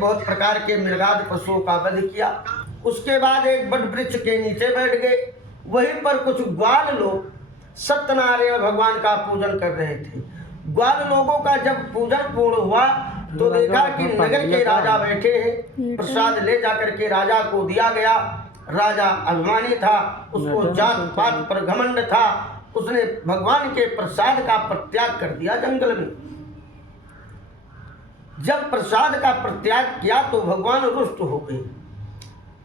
बहुत प्रकार के मृगाद पशुओं का वध किया। उसके बाद एक बड़ वृक्ष के नीचे बैठ गए। वहीं पर कुछ ग्वाल लोग सत्यनारायण भगवान का पूजन कर रहे थे। ग्वाल लोगों का जब पूजन पूर्ण हुआ तो देखा कि नगर के राजा बैठे हैं। प्रसाद ले जाकर के राजा को दिया गया। राजा अभिमानी था, उसको जात पात पर घमंड था। उसने भगवान के प्रसाद का परित्याग कर दिया जंगल में। जब प्रसाद का परित्याग किया तो भगवान रुष्ट हो गए।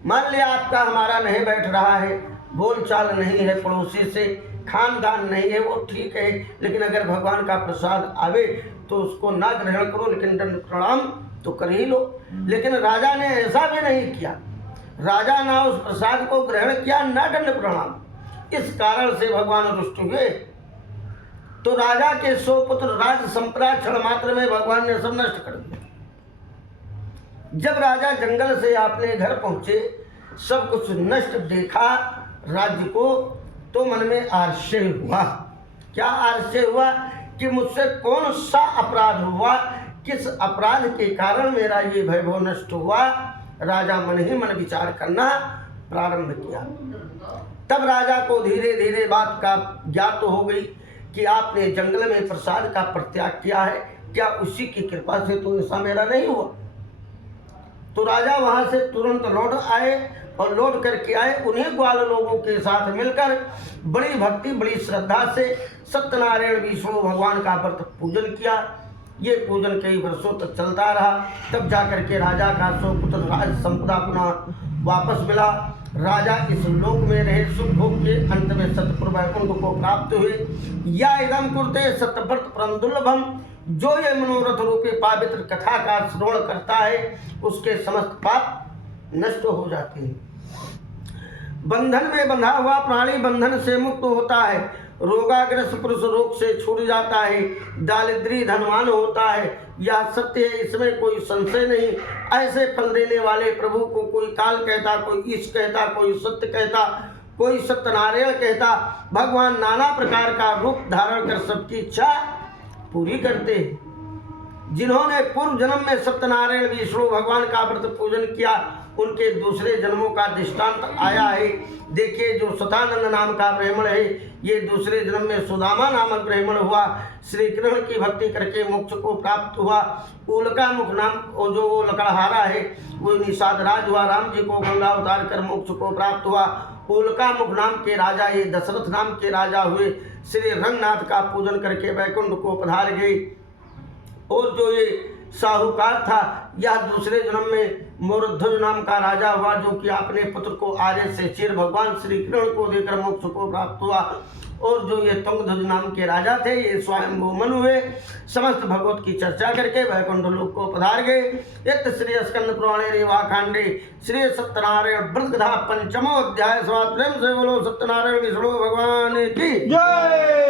मान लिया आपका हमारा नहीं बैठ रहा है, बोलचाल नहीं है पड़ोसी से, खानदान नहीं है, वो ठीक है, लेकिन अगर भगवान का प्रसाद आवे तो उसको ना ग्रहण करो, लेकिन दंड प्रणाम तो कर ही लो। लेकिन राजा ने ऐसा भी नहीं किया। राजा ना उस प्रसाद को ग्रहण किया, ना दंड प्रणाम। इस कारण से भगवान रुष्ट हुए। तो राजा के 100 पुत्र राज संपदा क्षण मात्र में भगवान ने सब नष्ट कर दिया। जब राजा जंगल से अपने घर पहुंचे, सब कुछ नष्ट देखा राज्य को, तो मन में आश्चर्य हुआ। क्या आश्चर्य हुआ कि मुझसे कौन सा अपराध हुआ, किस अपराध के कारण मेरा ये वैभव नष्ट हुआ। राजा मन ही मन विचार करना प्रारंभ किया। तब राजा को धीरे धीरे बात का ज्ञात हो गई कि आपने जंगल में प्रसाद का परित्याग किया है, क्या उसी की कृपा से तो ऐसा मेरा नहीं हुआ। तो राजा वहां से तुरंत लौट आए और लौट करके आए। उन्हीं ग्वाल लोगों के साथ मिलकर बड़ी भक्ति बड़ी श्रद्धा से सत्यनारायण विष्णु भगवान का व्रत पूजन किया। ये पूजन कई वर्षों तक चलता रहा। तब जाकर के राजा का 100 पुत्र राज संपदा पुनः वापस मिला। राजा इस लोक में रहे, सुख भोग के अंत में सतपुर वैकुंठ को प्राप्त हुए। या इदम कुरुते सत्यव्रत परम दुर्लभम, जो ये मनोरथ रूपी पवित्र कथा का श्रवण करता है उसके समस्त पाप नष्ट हो जाते हैं। बंधन में बंधा हुआ प्राणी बंधन से मुक्त होता है। रोगाग्रस्त पुरुष रोग से छूट जाता है। दारिद्री धनवान होता है। यह सत्य है, इसमें कोई संशय नहीं। ऐसे फल देने वाले प्रभु को कोई काल कहता, कोई ईश कहता, कोई सत्य कहता, कोई सत्यनारायण कहता। भगवान नाना प्रकार का रूप धारण कर सबकी इच्छा पूरी करते। जिन्होंने पूर्व जन्म में सत्यनारायण विष्णु भगवान का व्रत पूजन किया, उनके दूसरे जन्मों का दृष्टांत आया है। देखिए, जो सतानंद नाम का ब्राह्मण है, ये दूसरे जन्म में सुदामा नामक ब्राह्मण हुआ। श्री कृष्ण की भक्ति करके मोक्ष को प्राप्त हुआ। उल्का मुख नाम जो लकड़हारा है, वो निषाद राज हुआ। राम जी को गंगा उतार कर मोक्ष को प्राप्त हुआ। उल्का मुख नाम के राजा ये दशरथ नाम के राजा हुए। श्री रंगनाथ का पूजन करके वैकुंठ को पधार गए। और जो ये साहूकार था, यह दूसरे जन्म में मोरध्वज नाम का राजा हुआ, जो कि अपने पुत्र को आर्य से चिर भगवान श्री कृष्ण को देकर मोक्ष को प्राप्त हुआ। और जो ये तुंगध्वज नाम के राजा थे, ये स्वयं मनु हुए। समस्त भगवत की चर्चा करके वैकुंठ लोक को पधार गए। इत श्री स्कंद पुराणे रेवाकांडे श्री सत्यनारायण व्रत कथा 5वां अध्याय समाप्त। प्रेम से बोलो सत्यनारायण विष्णु भगवान की जय।